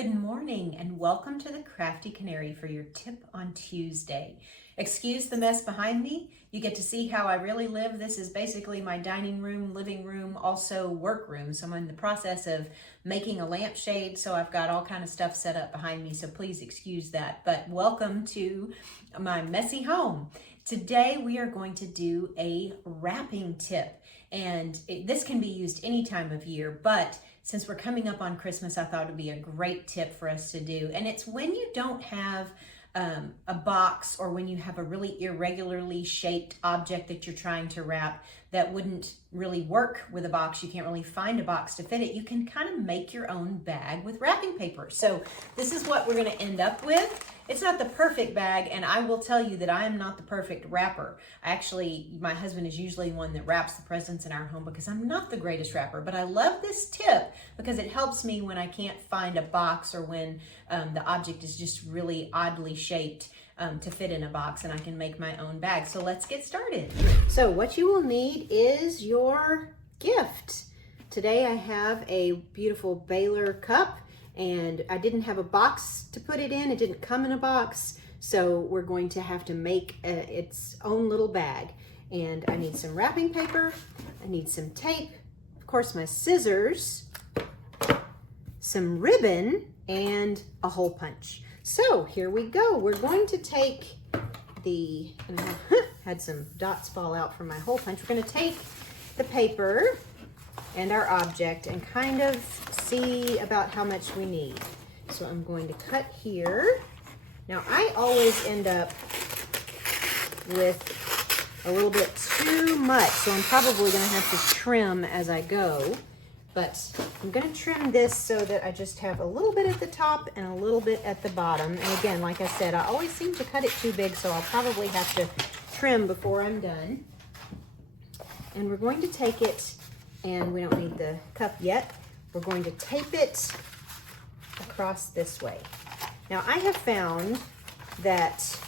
Good morning and welcome to the Crafty Canary for your tip on Tuesday. Excuse the mess behind me. You get to see how I really live. This is basically my dining room, living room, also work room. So I'm in the process of making a lampshade, so I've got all kind of stuff set up behind me, so please excuse that. But welcome to my messy home. Today we are going to do a wrapping tip, and this can be used any time of year, but since we're coming up on Christmas, I thought it would be a great tip for us to do. And it's when you don't have a box, or when you have a really irregularly shaped object that you're trying to wrap that wouldn't really work with a box, you can't really find a box to fit it, you can kind of make your own bag with wrapping paper. So this is what we're going to end up with. It's not the perfect bag, and I will tell you that I am not the perfect wrapper. Actually, my husband is usually one that wraps the presents in our home because I'm not the greatest wrapper, but I love this tip because it helps me when I can't find a box, or when the object is just really oddly shaped to fit in a box, and I can make my own bag. So let's get started. So what you will need is your gift. Today I have a beautiful Baylor cup, and I didn't have a box to put it in. It didn't come in a box, so we're going to have to make its own little bag. And I need some wrapping paper, I need some tape, of course my scissors, some ribbon, and a hole punch. So here we go. We're going to take the, and I had some dots fall out from my hole punch. We're going to take the paper and our object and kind of see about how much we need. So I'm going to cut here. Now I always end up with a little bit too much, so I'm probably going to have to trim as I go. But I'm going to trim this so that I just have a little bit at the top and a little bit at the bottom. And again, like I said, I always seem to cut it too big, so I'll probably have to trim before I'm done. And we're going to take it, and we don't need the cup yet. We're going to tape it across this way. Now I have found that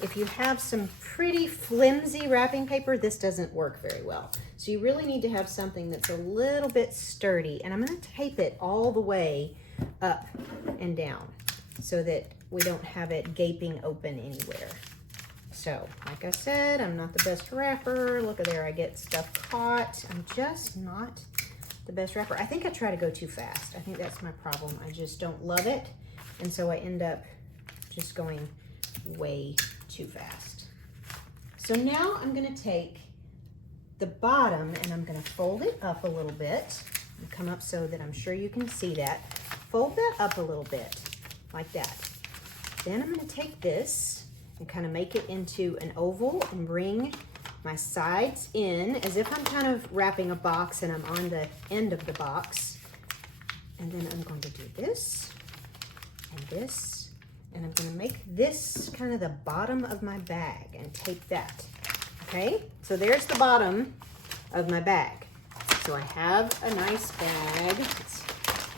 if you have some pretty flimsy wrapping paper, this doesn't work very well. So you really need to have something that's a little bit sturdy, and I'm going to tape it all the way up and down so that we don't have it gaping open anywhere. So, like I said, I'm not the best wrapper. Look at there, I get stuff caught. I'm just not the best wrapper. I think I try to go too fast. I think that's my problem. I just don't love it, and so I end up just going way too fast. So now I'm going to take the bottom and I'm going to fold it up a little bit and come up so that I'm sure you can see that. Fold that up a little bit like that. Then I'm going to take this and kind of make it into an oval and bring my sides in as if I'm kind of wrapping a box and I'm on the end of the box. And then I'm going to do this and this, and I'm going to make this kind of the bottom of my bag and tape that. Okay, so there's the bottom of my bag. So I have a nice bag.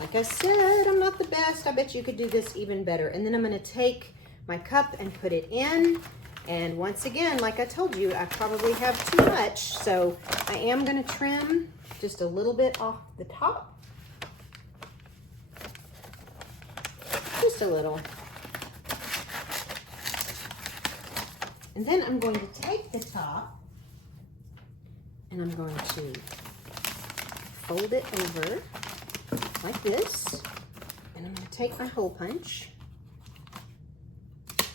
Like I said, I'm not the best. I bet you could do this even better. And then I'm going to take my cup and put it in. And once again, like I told you, I probably have too much. So I am going to trim just a little bit off the top. Just a little. And then I'm going to take the top and I'm going to fold it over like this. And I'm going to take my hole punch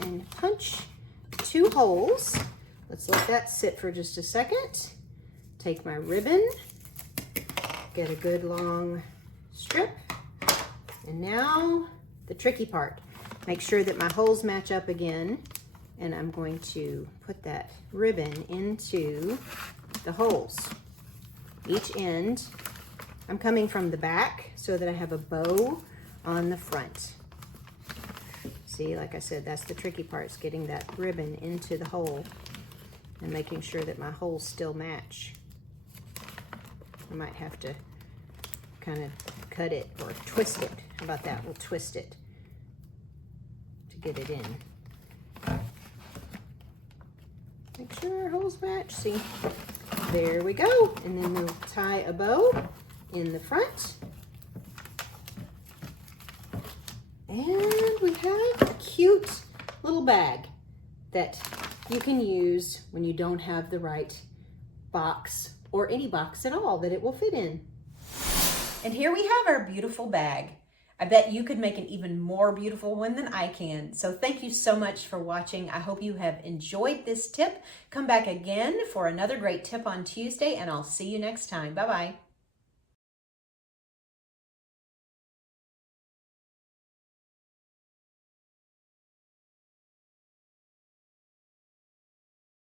and punch 2 holes. Let's let that sit for just a second. Take my ribbon, get a good long strip. And now the tricky part. Make sure that my holes match up again. And I'm going to put that ribbon into the holes. Each end, I'm coming from the back so that I have a bow on the front. See, like I said, that's the tricky part, is getting that ribbon into the hole and making sure that my holes still match. I might have to kind of cut it or twist it. How about that? We'll twist it to get it in. Make sure our holes match. See, there we go. And then we'll tie a bow in the front. And we have a cute little bag that you can use when you don't have the right box or any box at all that it will fit in. And here we have our beautiful bag. I bet you could make an even more beautiful one than I can. So thank you so much for watching. I hope you have enjoyed this tip. Come back again for another great tip on Tuesday, and I'll see you next time. Bye-bye.